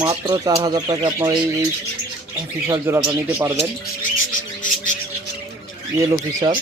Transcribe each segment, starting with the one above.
মাত্র চার হাজার টাকা আপনারা এই এই ফিশার জোড়াটা নিতে পারবেন। ইয়েলো ফিশার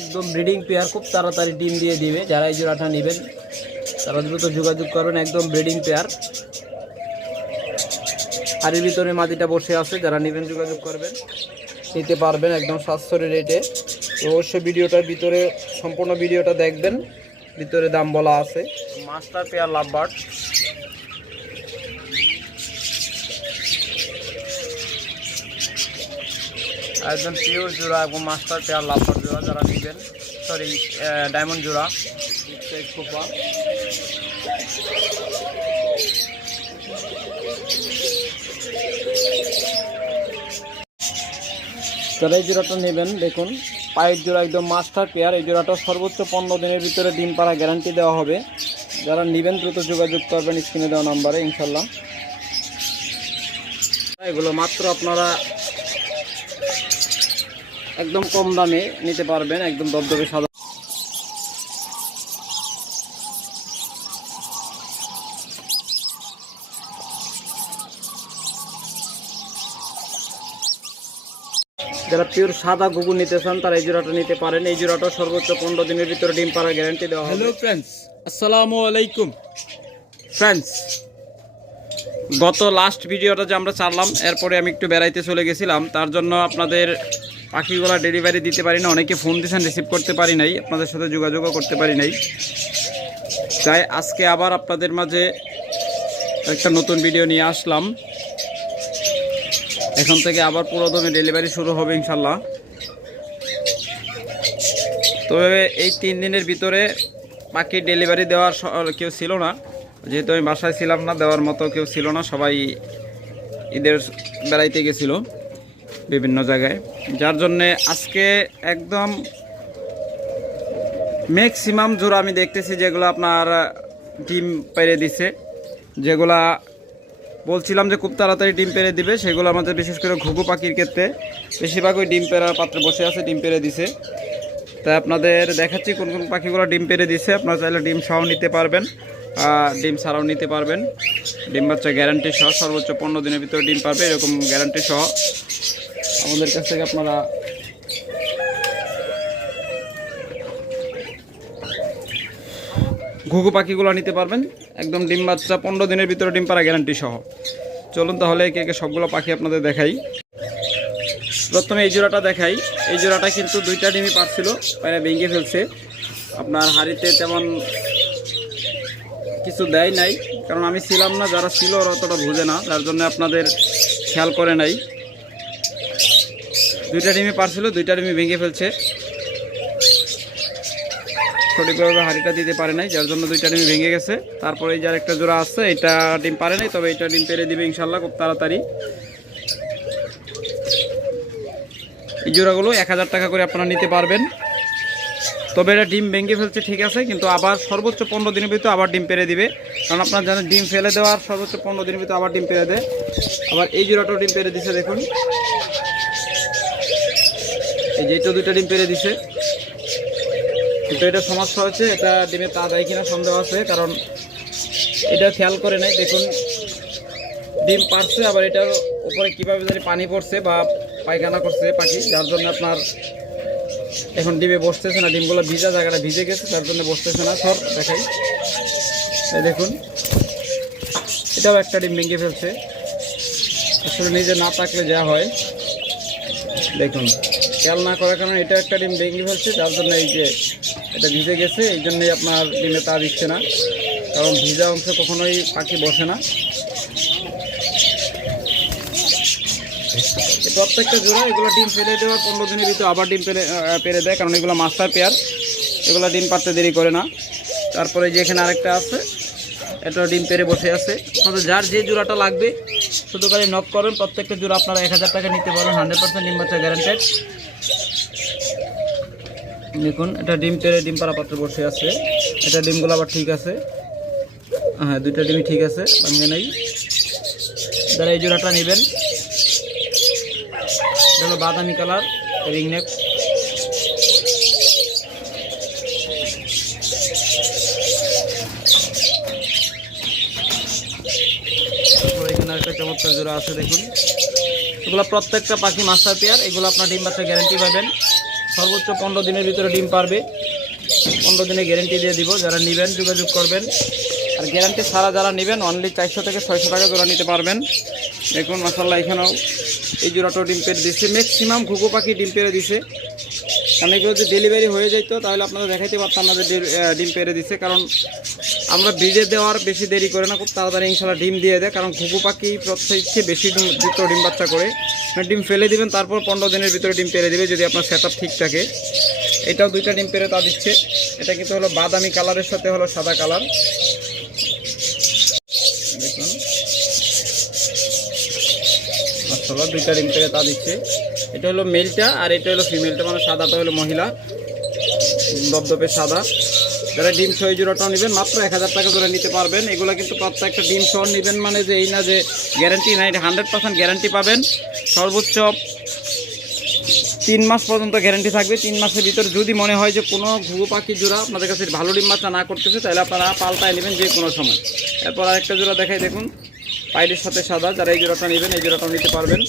একদম ব্রিডিং পেয়ার খুব তাড়াতাড়ি ডিম দিয়ে দিবে। যারা এই জোড়াটা নেবেন তারা দ্রুত যোগাযোগ করবেন একদম ব্রিডিং পেয়ার হাড়ির ভিতরে মাটিটা বসে আছে যারা নেবেন যোগাযোগ করবেন। নিতে পারবেন একদম সাশ্রয়ী রেটে তো অবশ্যই ভিডিওটার ভিতরে সম্পূর্ণ ভিডিওটা দেখবেন। ভিতরে দাম বলা আছে। মাস্টার পেয়ার লাভ একদম পিওর জোড়া এবং মাস্টার পেয়ার লাফার জোড়া যারা নেবেন সরি ডায়মন্ড জোড়া। কোপা যারা এই জোড়াটা নেবেন দেখুন পায়ের জোড়া একদম মাস্টার পেয়ার এই জোড়াটা সর্বোচ্চ পনেরো দিনের ভিতরে ডিম পাড়া গ্যারান্টি দেওয়া হবে। যারা নেবেন দ্রুত যোগাযোগ করবেন স্ক্রিনে দেওয়া নাম্বারে ইনশাল্লাহ এগুলো মাত্র আপনারা একদম কম দামে নিতে পারবেন, একদম দবদবে সাদা। যারা পিওর সাদা গুগু নিতে চান, তারা এই জোড়াটা নিতে পারেন। এই জোড়াটা সর্বোচ্চ পনেরো দিনের ভিতরে ডিম পাড়ার গ্যারান্টি দেওয়া হ্যালো ফ্রেন্ডস আসসালামু আলাইকুম। ফ্রেন্ডস গত লাস্ট ভিডিওটা যে আমরা ছাড়লাম, এরপরে আমি একটু বেড়াইতে চলে গেছিলাম, তার জন্য আপনাদের পাখিগুলো ডেলিভারি দিতে পারি না, অনেকে ফোন দিয়েছেন রিসিভ করতে পারি নাই, আপনাদের সাথে যোগাযোগও করতে পারি নাই। তাই আজকে আবার আপনাদের মাঝে একটা নতুন ভিডিও নিয়ে আসলাম। এখন থেকে আবার পুরোদমে ডেলিভারি শুরু হবে ইনশাল্লাহ তবে এই তিন দিনের ভিতরে পাখির ডেলিভারি দেওয়ার কেউ ছিল না। যেহেতু আমি বাসায় ছিলাম না, দেওয়ার মতো কেউ ছিল না, সবাই ঈদের বেড়াইতে গেছিল। বিভিন্ন জায়গায়। যার জন্যে আজকে একদম ম্যাক্সিমাম জোড়া আমি দেখতেছি যেগুলো আপনার ডিম পেরে দিছে। যেগুলা বলছিলাম যে খুব তাড়াতাড়ি ডিম পেরে দিবে, সেগুলো আমাদের বিশেষ করে ঘুঘু পাখির ক্ষেত্রে বেশিরভাগ ওই ডিম পেরার পাত্রে বসে আছে, ডিম পেরে দিছে। তাই আপনাদের দেখাচ্ছি কোন কোন পাখিগুলো ডিম পেরে দিছে। আপনারা চাইলে ডিম সহ নিতে পারবেন ডিম ছাড়াও নিতে পারবেন। ডিম বাচ্চা গ্যারান্টি সহ সর্বোচ্চ পনেরো দিনের ভিতরে ডিম পারবে এরকম গ্যারান্টি সহ। আমাদের কাছ থেকে আপনারা ঘুঘু পাখিগুলো নিতে পারবেন। একদম ডিম বাচ্চা, পনেরো দিনের ভিতরে ডিম পাড়া গ্যারান্টি সহ। চলুন তাহলে একে একে সবগুলো পাখি আপনাদের দেখাই। প্রথমে এই জোড়াটা দেখাই। এই জোড়াটা কিন্তু দুইটা ডিমই পারছিল পায়রা ভেঙে ফেলছে। আপনার হাড়িতে তেমন কিছু দেয় নাই, কারণ আমি ছিলাম না, যারা ছিল ওরা অতটা বুঝে না, যার জন্য আপনাদের খেয়াল করে নাই। দুইটা ডিমই পারছিল দুইটা ডিমই ভেঙে ফেলছে। সঠিকভাবে হাড়িটা দিতে পারে নাই, যার জন্য দুইটা ডিম ভেঙে গেছে। তারপরে যার একটা জোড়া আছে, এটা ডিম পারে নাই, তবে এটা ডিম পেরে দিবে ইনশাল্লাহ খুব তাড়াতাড়ি। এই জোড়াগুলো এক হাজার টাকা করে আপনারা নিতে পারবেন। তবে এটা ডিম ভেঙে ফেলছে, ঠিক আছে, কিন্তু আবার সর্বোচ্চ পনেরো দিনের ভিতরে আবার ডিম পেরে দিবে। কারণ আপনার জানেন, ডিম ফেলে দেওয়ার সর্বোচ্চ পনেরো দিনের ভিতরে আবার ডিম পেরে দেয়। আবার এই জোড়াটাও ডিম পেরে দিছে, দেখুন। এই যে এটা দুইটা ডিম পেরে দিছে। কিন্তু এটা সমস্যা হচ্ছে, এটা ডিমে তা দেয় কিনা সন্দেহ আছে, কারণ এটা খেয়াল করে নাই। দেখুন, ডিম পারছে, আবার এটার উপরে কীভাবে জানি পানি পড়ছে বা পায়খানা করছে পাখি, যার জন্য আপনার এখন ডিমে বসতেছে না। ডিমগুলো ভিজা, জায়গাটা ভিজে গেছে, তার জন্য বসতেছে না। সর, দেখাই। এই দেখুন, এটাও একটা ডিম ভেঙে ফেলছে। আসলে নিজে না থাকলে যা হয়। দেখুন। খেয়াল না করার কারণে এটা একটা ডিম ভেঙে ফেলছে যার জন্য এই যে এটা ভিজে গেছে, এই জন্যই আপনার ডিমে তা দিচ্ছে না। কারণ ভিজা অংশে কখনোই পাখি বসে না। প্রত্যেকটা জোড়া এগুলো ডিম ফেলে দেওয়ার পনেরো দিনের ভিতরে আবার ডিম পেরে পেরে দেয়, কারণ এগুলো মাস্টার পেয়ার। এগুলো ডিম পারতে দেরি করে না। তারপরে যে এখানে আরেকটা আছে এটা ডিম পেরে বসে আছে। আপনাদের যার যে জোড়াটা লাগবে, শুধু খালি নক করেন প্রত্যেকটা জোড়া আপনারা এক হাজার টাকা নিতে পারেন হান্ড্রেড পার্সেন্ট ডিম বাচ্চা গ্যারান্টেড দেখুন, এটা ডিম পেরে ডিম পাড়া পাত্রে বসে আছে। এটা ডিমগুলো আবার ঠিক আছে। হ্যাঁ দুইটা ডিমই ঠিক আছে, ভাঙে নেই। যারা এই জোড়াটা নেবেন। বাদামি কালার রিং তারপর এখানে একটা চমৎকার জোড়া আছে, দেখুন। এগুলো প্রত্যেকটা পাখি মাস্টার পেয়ার এগুলো আপনার ডিম বাচ্চা গ্যারান্টি পাবেন। সর্বোচ্চ পনেরো দিনের ভিতরে ডিম পারবে। পনেরো দিনে গ্যারেন্টি দিয়ে দিব, যারা নেবেন, যোগাযোগ করবেন। আর গ্যারান্টি ছাড়া যারা নেবেন অনলি চারশো থেকে ছয়শো টাকা জোড়া নিতে পারবেন। দেখুন মাসাল্লাহ এখানেও এই জোড়াটাও ডিম পেড়ে দিচ্ছে ম্যাক্সিমাম ঘুঘু পাখি ডিম পেড়ে দিছে। কারণ এগুলো যদি ডেলিভারি হয়ে যেত তাহলে আপনারা দেখাইতে পারতাম যে ডিম পেরে দিচ্ছে কারণ আমরা ব্রিজে দেওয়ার বেশি দেরি করে না, খুব তাড়াতাড়ি ইনশাল্লাহ ডিম দিয়ে দেয়। কারণ ঘুঘু পাখি প্রত্যেককে বেশি দ্রুত ডিম বাচ্চা করে। মানে ডিম ফেলে দিবেন, তারপর পনেরো দিনের ভিতরে ডিম পেরে দিবে যদি আপনার সেট ঠিক থাকে। এটাও দুইটা ডিম পেরে তা দিচ্ছে। এটা কিন্তু হলো বাদামি কালারের সাথে হলো সাদা কালার দেখুন। দুইটা ডিম পেরে তা দিচ্ছে। এটা হলো মেলটা আর এটা হলো ফিমেলটা মানে সাদাটা হলো মহিলা। দপদপে সাদা। যারা ডিম ছয় জোড়াটাও নেবেন, মাত্র এক হাজার টাকা করে নিতে পারবেন। এগুলো কিন্তু প্রত্যেকটা ডিম সহ নেবেন মানে যে এই না যে গ্যারান্টি নাই হান্ড্রেড পার্সেন্ট গ্যারান্টি পাবেন। সর্বোচ্চ তিন মাস পর্যন্ত গ্যারান্টি থাকবে। তিন মাসের ভিতরে যদি মনে হয় যে কোনো ঘুঘু পাখি জোড়া আপনাদের কাছে ভালো ডিম বাচ্চা না করতেছে, তাহলে আপনারা পাল্টায় নেবেন যে কোনো সময়। এরপর আরেকটা জোড়া দেখাই, দেখুন। পাইলের সাথে সাদা, যারা এই জোড়াটা নেবেন, এই জোড়াটাও নিতে পারবেন।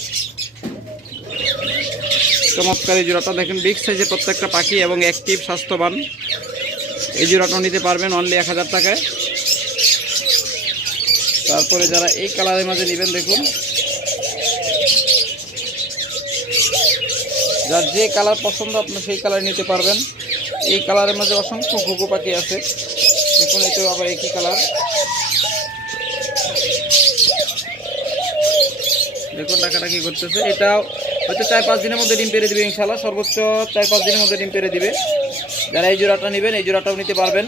চমৎকার এই জোড়াটা দেখেন বিগ সাইজের প্রত্যেকটা পাখি এবং অ্যাক্টিভ স্বাস্থ্যবান। এই জোড়াটাও নিতে পারবেন অনলি এক হাজার টাকায়। তারপরে যারা এই কালারের মাঝে নেবেন, দেখুন। যার যে কালার পছন্দ, আপনি সেই কালার নিতে পারবেন। এই কালারের মাঝে অসংখ্য ঘুঘু পাখি আছে। দেখুন, এটাও আবার একই কালার দেখুন টাকাটা কি করতেছে এটাও হয়তো চার পাঁচ দিনের মধ্যে ডিম পেরে দিবে ইনশাল্লাহ সর্বোচ্চ চার পাঁচ দিনের মধ্যে ডিম পেরে দিবে। যারা এই জোড়াটা নেবেন, এই জোড়াটাও নিতে পারবেন।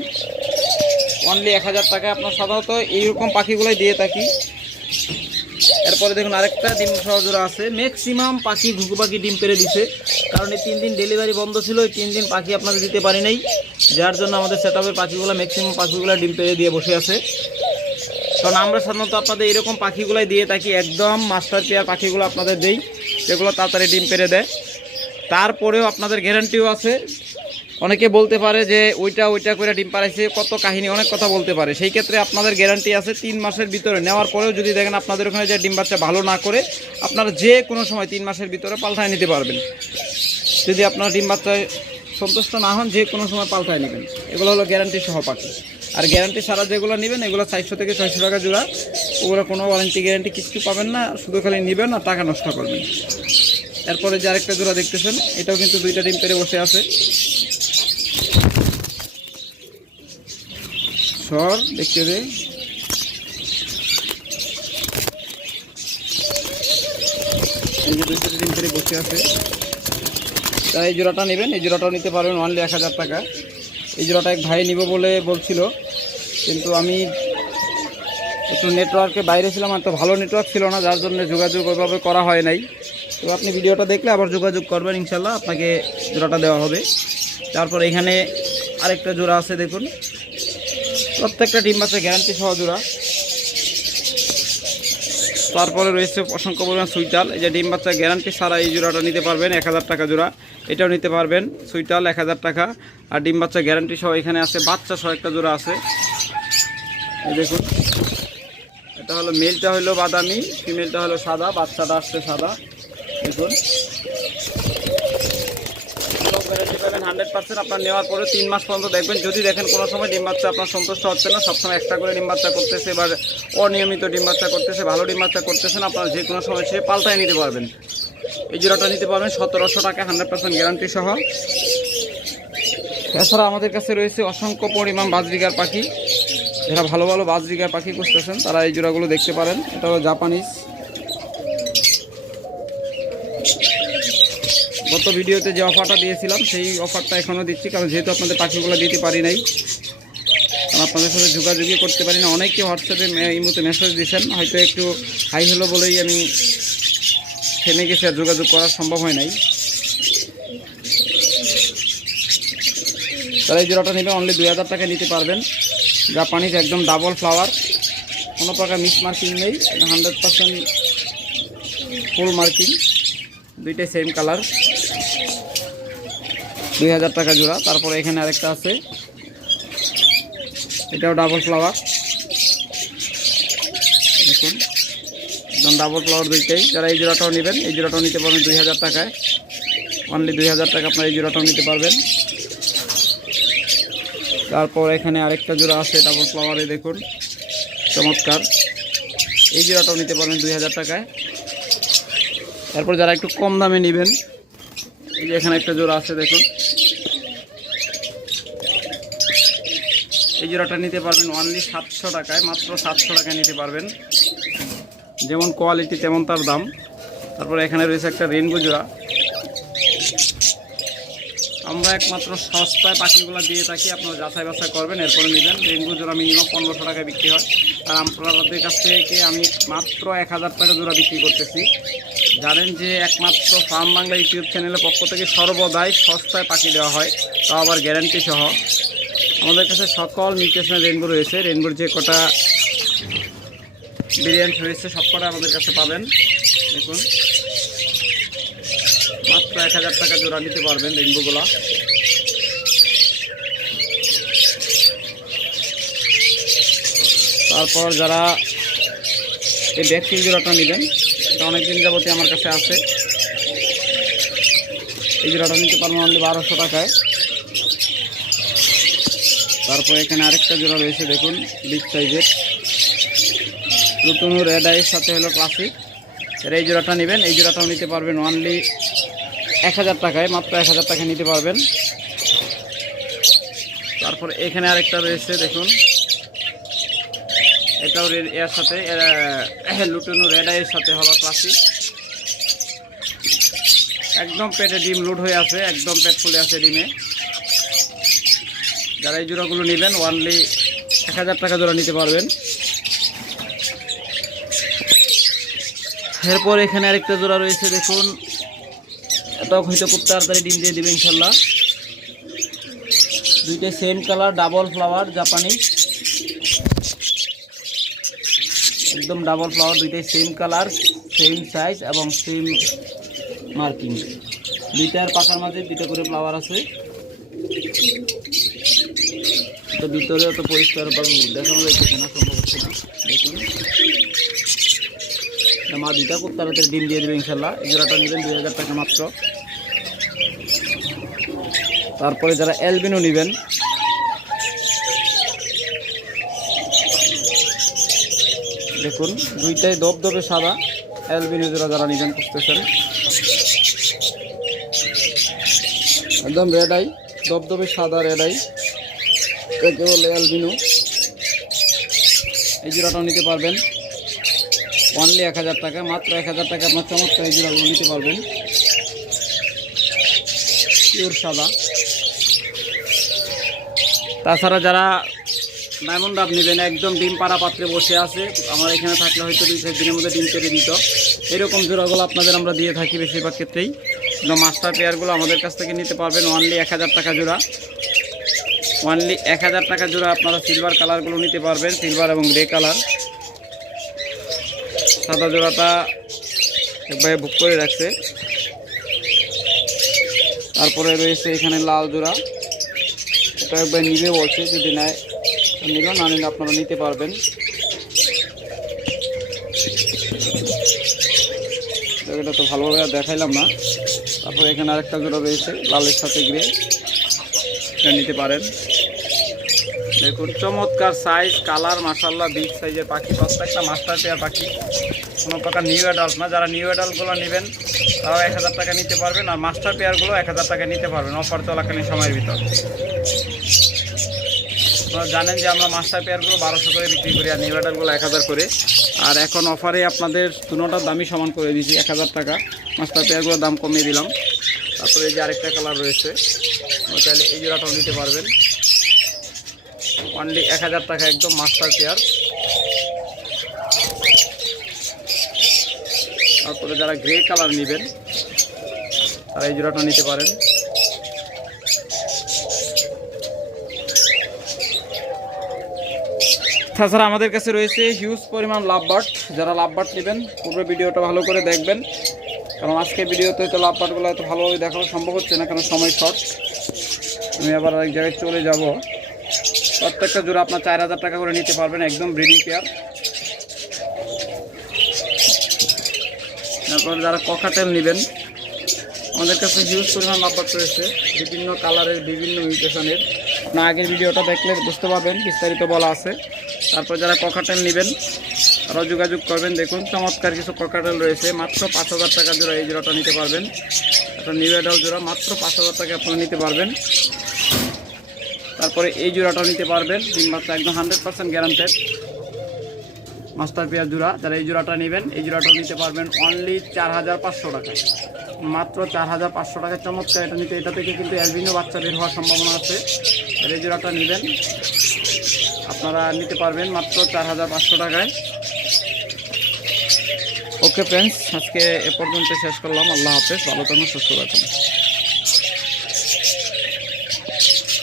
অনলি এক হাজার টাকা আপনার সাধারণত এইরকম পাখিগুলোই দিয়ে থাকি। এরপরে দেখুন আরেকটা ডিম সহ জোড়া আছে। ম্যাক্সিমাম পাখি ঘুঘু পাখি ডিম পেরে দিছে। কারণ এই তিন দিন ডেলিভারি বন্ধ ছিল, এই তিন দিন পাখি আপনাদের দিতে পারি নাই। যার জন্য আমাদের সেট পাখিগুলো ম্যাক্সিমাম পাখিগুলো ডিম পেরে দিয়ে বসে আছে। কারণ আমরা সাধারণত আপনাদের এরকম পাখিগুলাই দিয়ে থাকি, একদম মাস্টার পেয়ার পাখিগুলো আপনাদের দেই। যেগুলো তাড়াতাড়ি ডিম পেরে দেয়। তারপরেও আপনাদের গ্যারান্টিও আছে। অনেকে বলতে পারে যে ওইটা ওইটা করে ডিম পাড়াইছে, কত কাহিনী, অনেক কথা বলতে পারে। সেই ক্ষেত্রে আপনাদের গ্যারান্টি আছে তিন মাসের ভিতরে। নেওয়ার পরেও যদি দেখেন আপনাদের ওখানে যে ডিম বাচ্চা ভালো না করে, আপনারা যে কোনো সময় তিন মাসের ভিতরে পাল্টায় নিতে পারবেন। যদি আপনার ডিম বাচ্চায় সন্তুষ্ট না হন, যে কোনো সময় পাল্টায় নেবেন। এগুলো হলো গ্যারান্টি সহ পাখি। আর গ্যারান্টি ছাড়া যেগুলো নেবেন, এগুলো চারশো থেকে ছয়শো টাকা জোড়া। ওগুলো কোনো ওয়ারেন্টি গ্যারান্টি কিছু পাবেন না, শুধু খালি নেবেন আর টাকা নষ্ট করবেন। এরপরে যে আরেকটা জোড়া দেখতেছেন, এটাও কিন্তু দুইটা ডিম পেরে বসে আছে। সর, দেখতে দে। এই যে দুইটা ডিম পেরে বসে আছে। তাই এই জোড়াটা নেবেন, এই জোড়াটাও নিতে পারবেন অনলি এক হাজার টাকা। এই জোড়াটা এক ভাই নিব বলে বলছিল, কিন্তু আমি একটু নেটওয়ার্কে বাইরে ছিলাম, আর তো ভালো নেটওয়ার্ক ছিল না, যার জন্য যোগাযোগ ওইভাবে করা হয় নাই। তো আপনি ভিডিওটা দেখলে আবার যোগাযোগ করবেন ইনশাল্লাহ আপনাকে জোড়াটা দেওয়া হবে। তারপর এখানে আরেকটা জোড়া আছে, দেখুন। প্রত্যেকটা ডিম বাচ্চা গ্যারান্টি সহ জোড়া। তারপরে রয়েছে অসংখ্য পরিমাণ সুইটাল। এই যে ডিম বাচ্চা গ্যারান্টি ছাড়া এই জোড়াটা নিতে পারবেন, এক হাজার টাকা জোড়া। এটাও নিতে পারবেন, সুইটাল এক হাজার টাকা। আর ডিম বাচ্চা গ্যারান্টি সহ এখানে আছে, বাচ্চা সহ একটা জোড়া আছে। এই দেখুন। এটা হলো মেলটা হলো বাদামি, ফিমেলটা হলো সাদা, বাচ্চাটা আসছে সাদা। দেখুন। হান্ড্রেড পার্সেন্ট আপনার নেওয়ার পরে তিন মাস পর্যন্ত দেখবেন, যদি দেখেন কোনো সময় ডিম বাচ্চা আপনার সন্তুষ্ট হচ্ছে না, সবসময় একটা করে ডিম বাচ্চা করতেছে বা অনিয়মিত ডিম বাচ্চা করতেছে, ভালো ডিম বাচ্চা করতেছেন আপনারা যে কোনো সময় সে পাল্টায় নিতে পারবেন। এই জোড়াটা নিতে পারবেন সতেরোশো টাকা হান্ড্রেড পার্সেন্ট গ্যারান্টি সহ। এছাড়া আমাদের কাছে রয়েছে অসংখ্য পরিমাণ বাজরিগার পাখি। যারা ভালো ভালো বাজরিগার পাখি খুঁজতেছেন, তারা এই জোড়াগুলো দেখতে পারেন। এটা হলো জাপানিজ। গত ভিডিওতে যে অফারটা দিয়েছিলাম, সেই অফারটা এখনও দিচ্ছি, কারণ যেহেতু আপনাদের পাখিগুলো দিতে পারি নাই আপনাদের সাথে যোগাযোগই করতে পারি না। অনেকে হোয়াটসঅ্যাপে এই মুহূর্তে মেসেজ দিয়েছেন হয়তো একটু হাই হলো বলেই আমি থেমে গেছি আর যোগাযোগ করা সম্ভব হয় নাই। তারা এই জোড়াটা নেবে অনলি দুই হাজার টাকা নিতে পারবেন। জাপানিজ একদম ডাবল ফ্লাওয়ার কোনো প্রকার মিস মার্কিং নেই হান্ড্রেড পার্সেন্ট ফুল মার্কিং দুইটাই সেম কালার দুই হাজার টাকা জোড়া। তারপরে এখানে আরেকটা আছে। এটাও ডাবল ফ্লাওয়ার দেখুন, একদম ডাবল ফ্লাওয়ার দুইটাই। যারা এই জোড়াটাও নেবেন, এই জোড়াটাও নিতে পারবেন দুই হাজার টাকায়। অনলি দুই হাজার টাকা আপনার এই জোড়াটাও নিতে পারবেন। তারপর এখানে আরেকটা জোড়া আছে ডাবল ফ্লাওয়ারে দেখুন। চমৎকার। এই জোড়াটাও নিতে পারবেন দুই হাজার টাকায়। তারপর যারা একটু কম দামে নেবেন, এই যে এখানে একটা জোড়া আছে, দেখুন। এই জোড়াটা নিতে পারবেন অনলি সাতশো টাকায়, মাত্র সাতশো টাকায় নিতে পারবেন। যেমন কোয়ালিটি তেমন তার দাম। তারপর এখানে রয়েছে একটা রেনবো জোড়া। আমরা একমাত্র সস্তায় পাখিগুলো দিয়ে থাকি, আপনারা যাচাই বাছাই করবেন, এরপরে নেবেন। ডেঙ্গু জোড়া মিনিমাম পনেরোশো টাকায় বিক্রি হয়। আর আপনাদের কাছ থেকে আমি মাত্র এক হাজার টাকা জোড়া বিক্রি করতেছি। জানেন যে একমাত্র ফার্ম বাংলা ইউটিউব চ্যানেলের পক্ষ থেকে সর্বদাই সস্তায় পাখি দেওয়া হয় তা আবার গ্যারান্টি সহ। আমাদের কাছে সকল মিউটেশনের রেনবো রয়েছে। রেনবোর যে কটা ভেরিয়েন্ট রয়েছে সব কটা আমাদের কাছে পাবেন। দেখুন। এক হাজার টাকা জোড়া নিতে পারবেন রেনবোগুলো তারপর যারা এই ব্যাকফিল জোড়াটা নেবেন, এটা অনেকদিন যাবতীয় আমার কাছে আছে। এই জোড়াটা নিতে পারবেন অনলি বারোশো টাকায়। তারপর এখানে আরেকটা জোড়া রয়েছে, দেখুন বিগ সাইজের নতুন রেড আইয়ের সাথে হলো ক্লাসিক এই জোড়াটা নেবেন, এই জোড়াটাও নিতে পারবেন অনলি এক হাজার টাকায়, মাত্র এক হাজার টাকা নিতে পারবেন। তারপর এখানে আরেকটা রয়েছে, দেখুন। এটাও এর সাথে লুটুনো রেড আইয়ের সাথে হলো ক্লাসিক একদম পেটে ডিম লুট হয়ে আছে, একদম পেট ফুলে আছে ডিমে। যারা এই জোড়াগুলো নেবেন ওয়ানলি এক হাজার টাকা জোড়া নিতে পারবেন। এরপর এখানে আরেকটা জোড়া রয়েছে, দেখুন। এটাও হয়তো খুব তাড়াতাড়ি ডিম দিয়ে দেবে ইনশাল্লাহ। দুইটা সেম কালার, ডাবল ফ্লাওয়ার, জাপানি। একদম ডাবল ফ্লাওয়ার দুইটাই সেম কালার, সেম সাইজ এবং সেম মার্কিং। দুইটার পাখার মাঝে দুইটা করে ফ্লাওয়ার আছে। তো ভিতরে তো পরিষ্কার দেখানো যাইতেছে না, সম্ভব হচ্ছে না। দেখুন। মা দুইটা খুব তাড়াতাড়ি ডিম দিয়ে দেবে ইনশাল্লাহ। জোড়াটা নেবেন দুই হাজার টাকা মাত্র। তারপরে যারা অ্যালবিনো নেবেন, দেখুন, দুইটাই দবদবে সাদা অ্যালবিনো যারা যারা নেবেন খুঁজতেছেন। একদম রেড আই দবদবে সাদা রেড আই একে বলে অ্যালবিনো এই জোড়াটাও নিতে পারবেন। অনলি এক হাজার টাকা, মাত্র এক হাজার টাকা আপনার চমৎকার এই জোড়াগুলো নিতে পারবেন। পিওর সাদা। তাছাড়া যারা ডায়মন্ড ডাব নেবেন, একদম ডিম পাড়া পাত্রে বসে আছে, আমার এখানে থাকলে হয়তো দুই চার দিনের মধ্যে ডিম পেরে দিত। এরকম জোড়াগুলো আপনাদের আমরা দিয়ে থাকি বেশিরভাগ ক্ষেত্রেই। কিন্তু মাস্টার পেয়ারগুলো আমাদের কাছ থেকে নিতে পারবেন অনলি এক হাজার টাকা জোড়া। অনলি এক হাজার টাকা জোড়া আপনারা সিলভার কালারগুলো নিতে পারবেন সিলভার এবং গ্রে কালার সাদা জোড়াটা একবারে বুক করে রাখছে। তারপরে রয়েছে এখানে লাল জোড়া। এটা একবার নিবে বলছে যদি নেয় নিল, না নিলে আপনারা নিতে পারবেন। এটা তো ভালোভাবে আর দেখাইলাম না। তারপরে এখানে আরেকটা জোড়া রয়েছে, লালের সাথে গ্রে এটা নিতে পারেন। দেখুন, চমৎকার সাইজ কালার মাসাল্লাহ বিগ সাইজের পাখি, প্রত্যেকটা মাস্টার পেয়ার পাখি। কোনো প্রকার নিউ অ্যাডাল্ট না, যারা নিউ অ্যাডাল্টগুলো নেবেন, তারাও এক হাজার টাকা নিতে পারবেন, আর মাস্টার পেয়ারগুলো এক হাজার টাকা নিতে পারবেন অফার চলাকালীন সময়ের ভিতর। আপনারা জানেন যে আমরা মাস্টার পেয়ারগুলো বারোশো করে বিক্রি করি আর নিউ এক হাজার করে। আর এখন অফারে আপনাদের দুটোটার দামই সমান করে দিয়েছি, এক হাজার টাকা। মাস্টার পেয়ারগুলোর দাম কমিয়ে দিলাম। তারপরে এই যে আরেকটা কালার রয়েছে চাইলে এই জোড়াটাও নিতে পারবেন। অনলি এক হাজার টাকা একদম মাস্টার পেয়ার। তারপরে যারা গ্রে কালার নেবেন, তারা এই জোড়াটা নিতে পারেন। তাছাড়া আমাদের কাছে রয়েছে হিউজ পরিমাণ লাভবার্ড যারা লাভবার্ড নেবেন, পুরো ভিডিওটা ভালো করে দেখবেন। কারণ আজকে ভিডিওতে তো লাভবার্ডগুলো এত ভালোভাবে দেখানো সম্ভব হচ্ছে না, কারণ সময় শর্ট আমি আবার এক জায়গায় চলে যাব। প্রত্যেকটা জোড়া আপনার চার হাজার টাকা করে নিতে পারবেন, একদম ব্রিডিং পেয়ার তারপর যারা ককাটেল নেবেন, আমাদের কাছে হিউজ পরিমাণ লাভবাট রয়েছে। বিভিন্ন কালারের বিভিন্ন মিউটেশনের আপনার আগের ভিডিওটা দেখলে বুঝতে পারবেন, বিস্তারিত বলা আছে। তারপর যারা ককাটেল নেবেন তারা যোগাযোগ করবেন। দেখুন, চমৎকার কিছু ককাটেল রয়েছে। মাত্র পাঁচ হাজার টাকা জোড়া এই জোড়াটা নিতে পারবেন। একটা নিউ এডাল জোড়া, মাত্র পাঁচ হাজার টাকা আপনারা নিতে পারবেন। তারপরে এই জোড়াটাও নিতে পারবেন। তিন বাচ্চা একদম hundred percent guaranteed master pair জোড়া। যারা এই জোড়াটা নেবেন, এই জোড়াটাও নিতে পারবেন অনলি চার হাজার পাঁচশো টাকা মাত্র চার হাজার পাঁচশো টাকা চমৎকার এটা নিতে, এটা থেকে কিন্তু অ্যালবিনো বাচ্চা বের হওয়ার সম্ভাবনা আছে। এই জোড়াটা নেবেন আপনারা নিতে পারবেন মাত্র চার হাজার পাঁচশো টাকায়। ওকে ফ্রেন্ডস আজকে এ পর্যন্ত শেষ করলাম। আল্লাহ হাফেজ, ভালো থাকুন, সুস্থ থাকুন।